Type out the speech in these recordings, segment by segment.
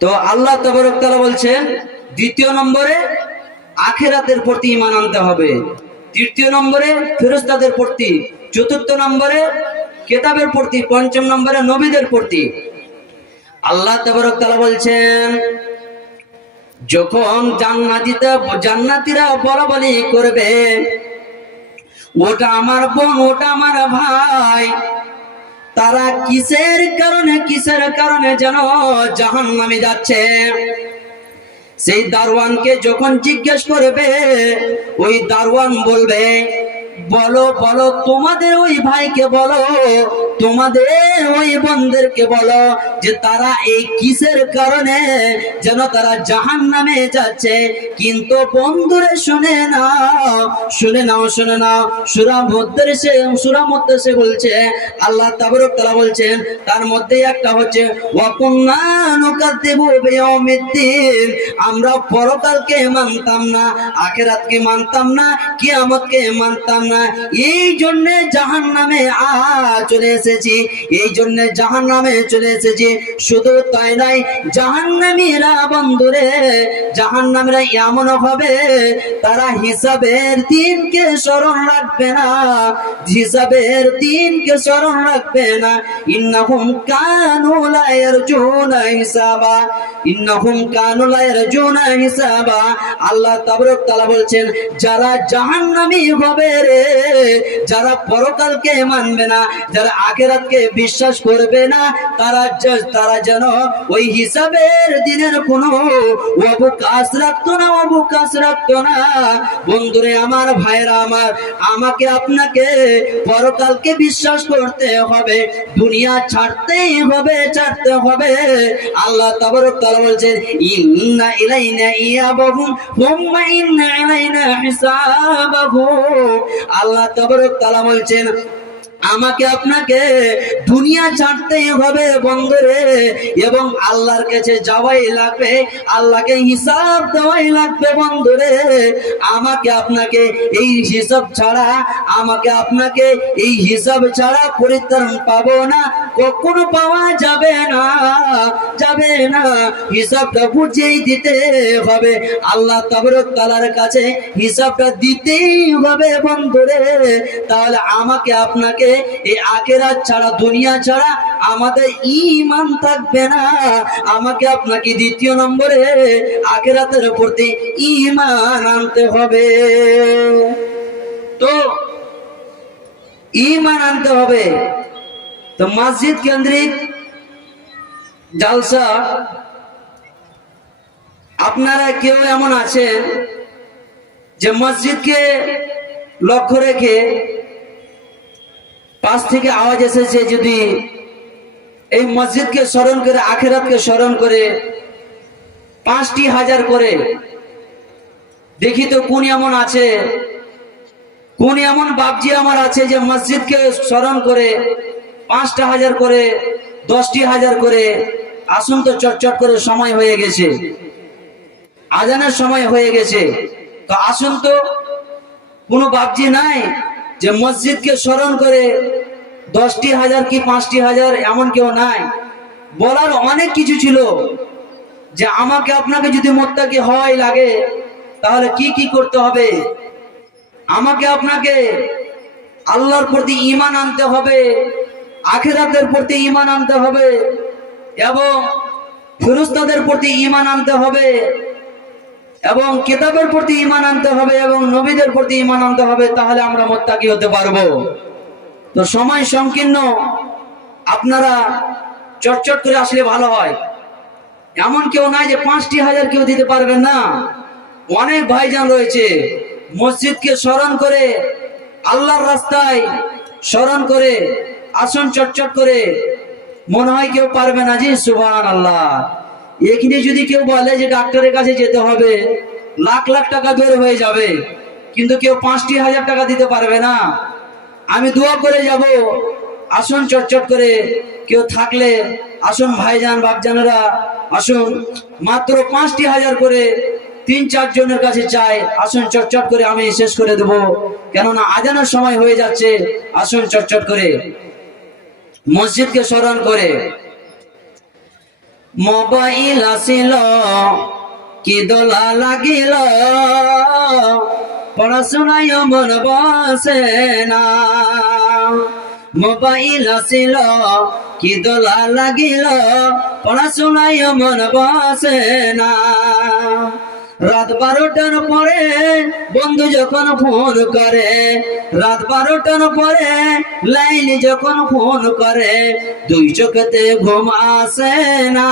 তো আল্লাহ তবরকতালা বলছেন, দ্বিতীয় নম্বরে আখেরাতের প্রতি ইমান আনতে হবে। তৃতীয় নম্বরে ফেরস্তাদের প্রতি। চতুর্থ নম্বরে কেতাবের প্রতি। পঞ্চম নম্বরে নবীদের প্রতি। আল্লাহ তবরকতালা বলছেন, যখন জান্নাতিতে জান্নাতিরা বলা বলি করবে, ওটা আমার বোন, ওটা আমার ভাই তারা কিসের কারণে কিসের কারণে যেন জাহান নামে যাচ্ছে? সেই দারওয়ানকে যখন জিজ্ঞেস করবে, ওই দারোয়ান বলবে, বলো বলো, তোমাদের ওই ভাইকে বলো তোমাদের ওই বোনদেরকে বলো যে তারা এই কিসের কারণে যেন তারা জাহান নামে যাচ্ছে। কিন্তু বন্ধুরে শুনে নাও শুনে নাও শুনে নাও। সুরা মধ্যে সে, সুরা মধ্যে সে বলছে, আল্লাহ তাবরক তারা বলছেন, তার মধ্যে একটা হচ্ছে আমরা পরকালকে মানতাম না, আখেরাতকে মানতাম না, কিয়ামতকে মানতাম না। এই জন্য জাহান্নামে আ চলে এসেছি। এই জন্য জাহান্নামে চলে এসেছি। শুধু তাই নাই, জাহান্নামীরা বন্ধুরে, জাহান্নামীরা এমন হবে তারা হিসাবের দিনকে স্মরণ রাখবে না, হিসাবের দিনকে স্মরণ রাখবে না। ইন্নাহুম কানু লা ইয়ারজুনা হিসাবা, ইন্নাহুম কানু লা ইয়ারজুনা হিসাবা। আল্লাহ তাবারক তাআলা বলছেন, যারা জাহান্নামী হবে রে, যারা পরকালকে মানবে না, যারা আখেরাতকে বিশ্বাস করবে না, তারা তারা যেন ওই হিসাবের দিনের কোনো অবকাশ রাখতো না অবকাশ রাখতো না। বন্ধুরে, আমার ভাইরা আমার, আমাকে আপনাকে পরকালকে বিশ্বাস করতে হবে, দুনিয়া ছাড়তেই হবে, ছাড়তে হবে। আল্লাহ তাবারক তাআলা বলছেন, ইন্না ইলাইনা ইয়াবাহুম, হুম্মা ইন্না ইলাইনা হিসাবাহুম আল্লাহ তাবারক তাআলা বলছেন আমাকে আপনাকে দুনিয়া ছাড়তে হবে বন্ধুরে, এবং আল্লাহর কাছে যাওয়াই লাগবে, আল্লাহকে হিসাব দেওয়াই লাগবে বন্ধুরে। আমাকে আপনাকে এই হিসাব ছাড়া, আমাকে আপনাকে এই হিসাব ছাড়া পরিত্রাণ পাবো না। কখনো পাওয়া যাবে না যাবে না। হিসাবটা বুঝেই দিতে হবে। আল্লাহ তাবরক তালার কাছে হিসাবটা দিতেই হবে বন্ধুরে। তাহলে আমাকে, আপনাকে এই আখেরাত ছাড়া, দুনিয়া ছাড়া আমাদের ইমান থাকবে না। আমাকে আপনাকে দ্বিতীয় নম্বরে আখেরাতের প্রতি ইমান আনতে হবে। তো ইমান আনতে হবে। তো মসজিদ কেন্দ্রিক জালসা, আপনারা কেউ এমন আছেন যে মসজিদকে লক্ষ্য রেখে পাশ থেকে আওয়াজ এসেছে যদি এই মসজিদকে স্মরণ করে আখেরাতকে স্মরণ করে, পাঁচটি হাজার করে। দেখি তো কোন এমন আছে, কোন এমন বাপজি আমার আছে যে মসজিদকে স্মরণ করে পাঁচটা হাজার করে, দশটি হাজার করে, আসুন তো চটচট করে সময় হয়ে গেছে। আজানের সময় হয়ে গেছে। তো আসুন তো, কোনো বাপজি নাই যে মসজিদকে স্মরণ করে দশটি হাজার কি পাঁচটি হাজার এমন কেউ নাই। বলার অনেক কিছু ছিল যে আমাকে, আপনাকে যদি মোত্তাকি হয় লাগে, তাহলে কি কি করতে হবে? আমাকে, আপনাকে আল্লাহর প্রতি ইমান আনতে হবে। আখেরাতের প্রতি ইমান আনতে হবে এবং ফেরস্তাদের প্রতি ইমান আনতে হবে এবং কেতাবের প্রতি ইমান আনতে হবে এবং নবীদের প্রতি ইমান আনতে হবে, তাহলে আমরা মোত্তাকি হতে পারব। তো সময় সংকীর্ণ। আপনারা চটচট করে আসলে ভালো হয়। এমন কেউ নাই যে পাঁচটি হাজার কেউ দিতে পারবেন না। অনেক ভাইজান রয়েছে, মসজিদকে স্মরণ করে, আল্লাহর রাস্তায় স্মরণ করে আসন চটচট করে। মনে হয় কেউ পারবে না জি সুবহান আল্লাহ এখানে যদি কেউ বলে যে ডাক্তারের কাছে যেতে হবে, লাখ লাখ টাকা বের হয়ে যাবে, কিন্তু কেউ পাঁচটি হাজার টাকা দিতে পারবে না। আমি দোয়া করে যাব, আসুন চটচট করে কেউ থাকলে, আসুন ভাইজান, বাপজানেরা, আসুন, মাত্র পাঁচটি হাজার করে তিন চার জনের কাছে চাই, আসুন চটচট করে আমি শেষ করে দেব। কেননা আজানোর সময় হয়ে যাচ্ছে, আসুন চটচট করে। মসজিদকে স্মরণ করে। মোবাইল আসিল, কি দোলা লাগিল। পড়াশোনায় মন বসে না। মোবাইল আসিল, কি দোলা লাগিল। পড়াশোনায় মন বসে না। রাত বারোটার পরে বন্ধু যখন ফোন করে, রাত বারোটার পরে লাইন যখন ফোন করে, দুই চোখেতে ঘুম আসে না।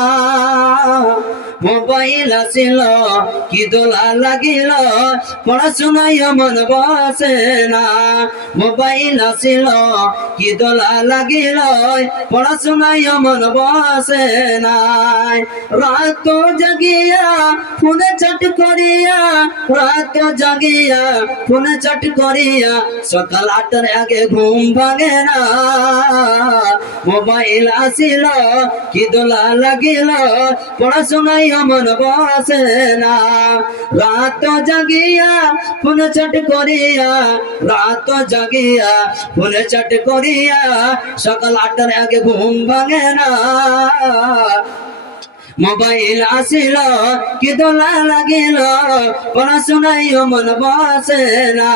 মোবাইল আসিল, কি দোলা লাগিল, পড়াশোনায় মন বসে না। মোবাইল আসিল, কি দোলা লাগিল, পড়াশোনায় মন বসে না রাত জাগিয়া ফোনে চট করিয়া রাত জাগিয়া ফোনে চট করিয়া, সকাল আটটার আগে ঘুম ভাঙে না। মোবাইল আসিল, কি দোলা লাগিল, পড়াশোনায় মন বসে না। রাত জাগিয়া ফোন চট করিয়া, রাত জাগিয়া ফোন চট করিয়া, সকাল আটটার আগে ঘুম ভাঙে না। মোবাইল আসিল, কি দোলা লাগিল পড়াশোনাই মন বসে না।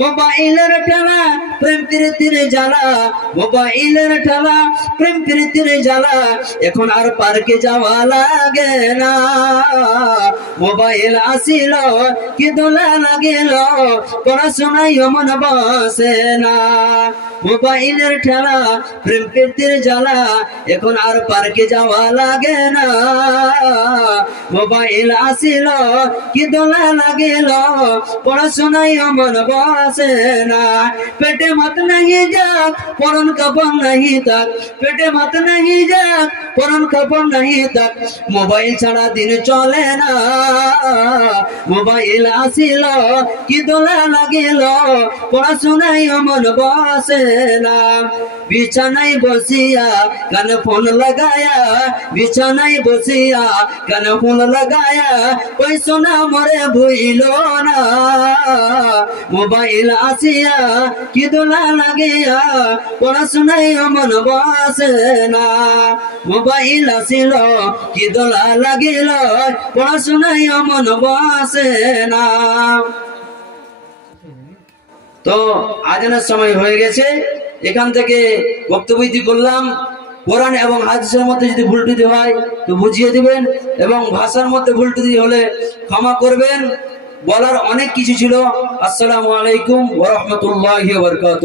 মোবাইলের ঠেলা, প্রেম প্রীতির জ্বালা। মোবাইলের ঠেলা, প্রেম প্রীতির জ্বালা। এখন আর পার্কে যাওয়া লাগে না। মোবাইল আসিল, কি দোলা লাগিল পড়াশোনাই মন বসে না। মোবাইলের ঠেলা, প্রেম প্রীতির জ্বালা, এখন আর পার্কে যাওয়া লাগে না। মোবাইল আসিল, কি দোলা লাগিল পড়াশোনাই মন বসে না। পেটে মত নাহি যাক, পরন কাপড় নাহি থাক পেটে মত নাহি যাক, পরন কাপড় নাহি থাক মোবাইল ছাড়া দিন চলে না। মোবাইল আসিল, কি দোলা লাগিল পড়াশোনাই মন বসে না। বিছানায় বসিয়া কান ফোন লাগায়া, বিছানায় বসিয়া কান ফোন লাগায়া ওই সোনা মরে ভুইল না। মোবাইল আসিয়া কি দোলা লাগিয়া, পড়াশোনায় অমন বসে না। মোবাইল আসিল, কি দোলা লাগিল, পড়াশোনায় মন বসে না। তো আজানের সময় হয়ে গেছে। এখান থেকে বক্তব্য করলাম, কোরআন এবং হাদিসের মধ্যে যদি ভুল টুটি হয়, তো বুঝিয়ে দিবেন এবং ভাষার মধ্যে ভুল টুটি হলে ক্ষমা করবেন। বলার অনেক কিছু ছিল। আসসালামু আলাইকুম ওরহমতুল্লাহ বরকাত